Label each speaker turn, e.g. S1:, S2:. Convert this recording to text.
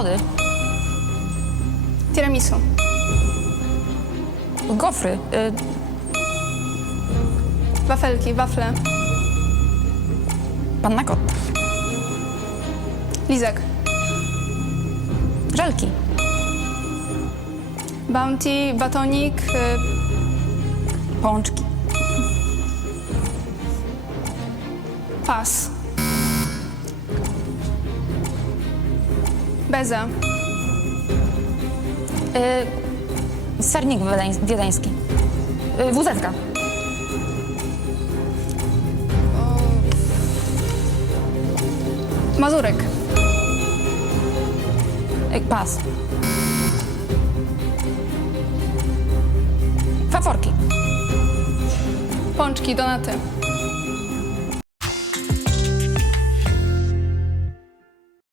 S1: Lody.
S2: Tiramisu.
S1: Gofry. Y,
S2: Wafelki, wafle.
S1: panna cotta.
S2: Lizek.
S1: Żelki.
S2: Bounty, batonik. y,
S1: Pączki.
S2: Pas. Beza.
S1: Y, sernik wiedeńs- wiedeński. Y, wuzetka.
S2: Mazurek.
S1: Y, pas. Faworki.
S2: Pączki, donaty.